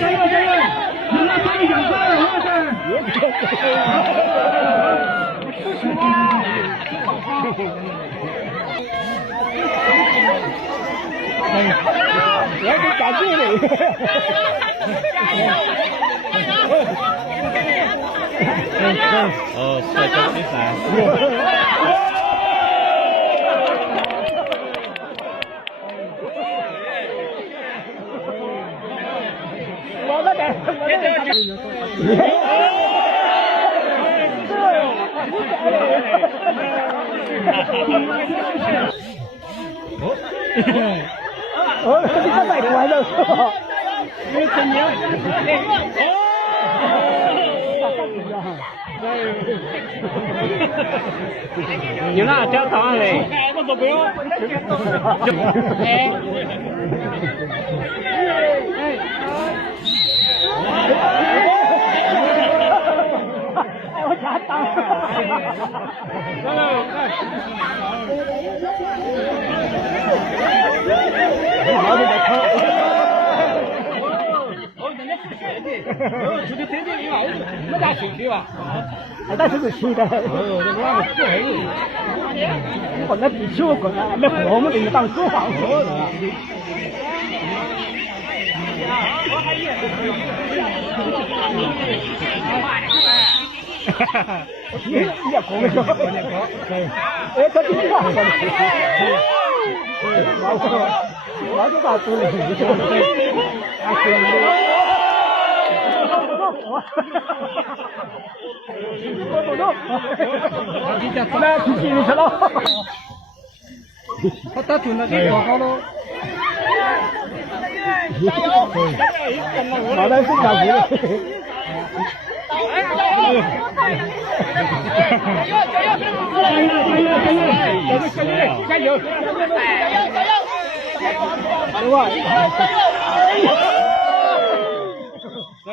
加油加油！你们帮你讲话了，好的。我要给感谢你。哦，帅哥比赛。你看太快了是吧？没成年。你那叫啥嘞？我说不用。我家当。出去天天你老没大兴趣吧？那是不行的。你混那地球混啊，那活我们领当手放手的。哈哈，你也过没说，哎，这挺好的。老子把主力来去进去了。他打准了，给做好了。好的，是加油！加油！另外，哎。